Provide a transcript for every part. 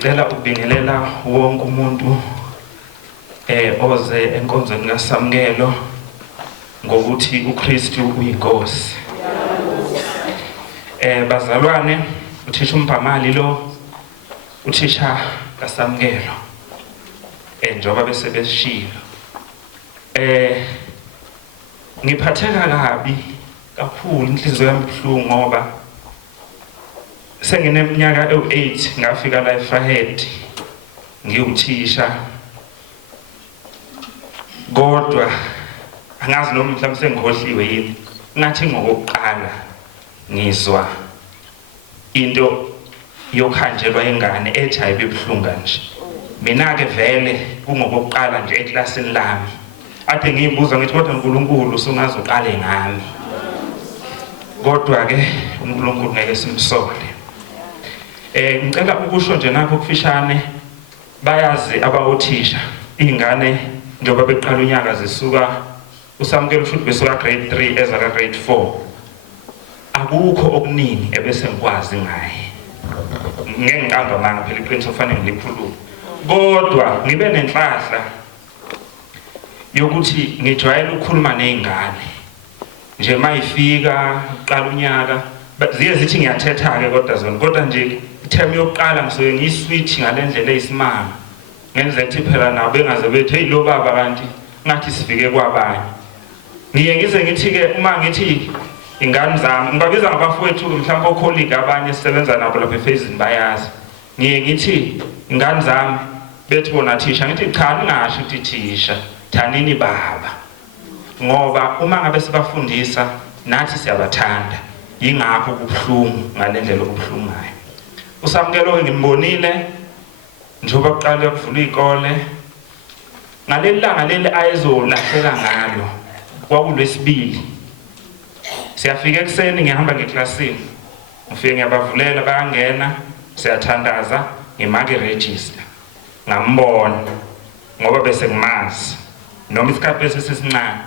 ngicela ukubingelela wonke umuntu oze enkonzweni kaSamkelo ngokuthi uKristu uyinkosi. Bazalwane, uthisha uMphamali lo uthisha kaSamkelo njengoba bese besishilo. Ngiphatheka kabi kakhulu, inhliziyo yami ibuhlungu ngoba sengineminyaka ewu8 ngafika la eFrahead ngiwuthisha, kodwa angazi noma mhlawumbe sengikhohliwe yini. Ngathi ngokuqala ngizwa into yokhanjelwa ingane ethi ayibe buhlungu kanje. Mina ke vele kungokuqala nje eklasini lami ade ngiyibuza ngithi kodwa uNkulunkulu usungaze uqale ngami, kodwa ke uNkulunkulu ngeke simsole. Ngicela ukusho nje nakho kufishane, bayazi abawothisha ingane njengoba beqala unyaka zisuka uSamkelo futhi besuka grade 3 eza ka grade 4, akukho okuningi ebese ngikwazi ngaye. Ngeke ngiqamba manga phela iqiniso kufanele ngilikhuluma, kodwa ngibe nenhlahla yokuthi ngijwayele ukukhuluma nezingane nje mayifika uqala unyaka, ziye zithi ngiyathetha ke kodwa zona, kodwa nje ithemu yokuqala ngisuke ngiyiswitch ngalendlela eyisimanga, ngenze ukuthi phela nabo bengaze bethi hey lo baba kanti ngathi sifike kwabanye. Ngiye ngize ngithi ke uma ngithi ingane zami ngibabiza ngabafowethu mhlawumbe ocolleague abanye sisebenza nabo lapha eFezini bayazi, ngiye ngithi ingane zami bethi bona thisha, ngithi cha ningasho ukuthi thisha, thanini baba, ngoba uma ngabe sibafundisa nathi siyabathanda, yingakho kubuhlungu ngalendlela okubuhlungu ngayo. uSamkelo ngimbonile njengoba kuqala ukuvula izikole, ngaleli langa leli ayezolahleka ngalo kwakuLwesibili. Siyafika ekseni ngihamba ngeklasini, ngifike ngiyabavulela bayangena, siyathandaza, ngimake register, ngambona ngoba bese ngimazi noma isikhathi bese sisincane.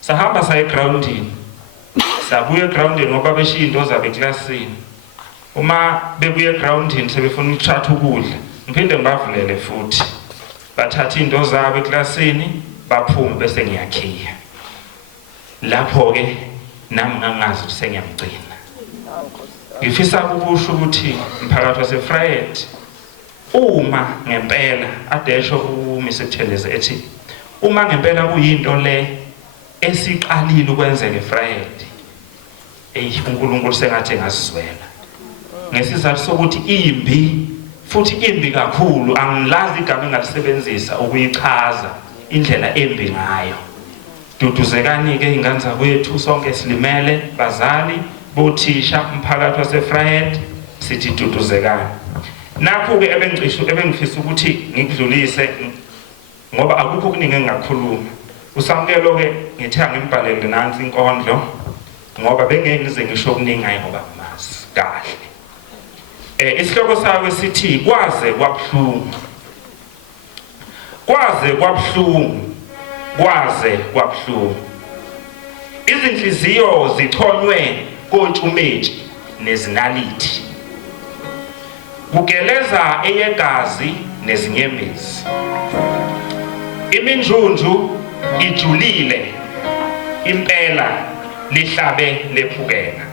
Sahamba saye groundini, sabuya groundini ngoba beshiya into zabo eklasini. Uma bebuye groundini sebefuna ukuthatha ukudla, ngiphinde ngibavulele futhi, bathatha into zabo eklasini baphume bese ngiyakhiya. Lapho ke nami ngangazi ukuthi sengiyamgcina. Ngifisa ukusho ukuthi umphakathi waseFrahead uma ngempela adesho uMsitheleze ethi uma ngempela kuyinto le esiqalile ukwenzeka eFrahead, uNkulunkulu sengathi ngasizwela. Ngesizathu sokuthi imbi, futhi imbi kakhulu, angilazi igama engalisebenzisa ukuyichaza indlela embi ngayo. Duduzekani ke ingane zakwethu, sonke silimele, bazali, bothisha, umphakathi waseFrahead, sithi duduzekani. Nakho ke ebengifisa ukuthi ngikudlulise ngoba akukho okuningi engingakhuluma. uSamkelo ke ngithe ngimbhalele nansi inkondlo ngoba bengeke ngize ngisho okuningi ngaye ngoba mazi kahle. Isihloko sayo sithi kwaze kwabuhlungu. Kwaze kwabuhlungu, kwaze kwabuhlungu. Izinhliziyo zichonywe kontshumetshi nezinalithi. Kugeleza eyegazi nezinyembezi. Iminjunju ijulile, impela lihlabe lephukela.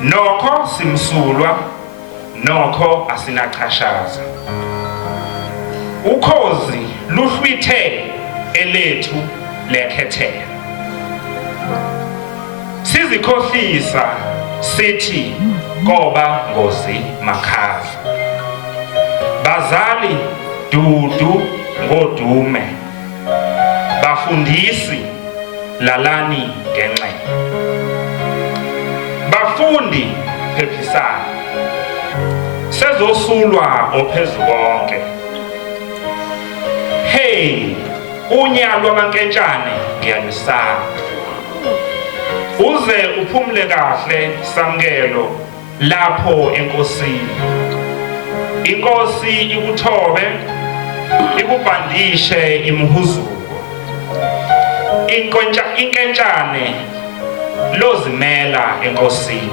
Nokho simsulwa, nokho asinachashaza. Ukhozi luhlwithe elethu lekhethela. Sizikhohlisa sithi koba ngozi makhaza. Bazali dudu ngodume. Bafundisi lalani ngenxe. Bafundi phephisana. Sezosulwa ophezu konke. Hey, unyalo lwabankentshane ngiyalisaba. Uze uphumule kahle Samkelo lapho enkosini. Inkosi ikuthobe, ikubhandishe imhuzuko. Inkentshane lozimela enkosini.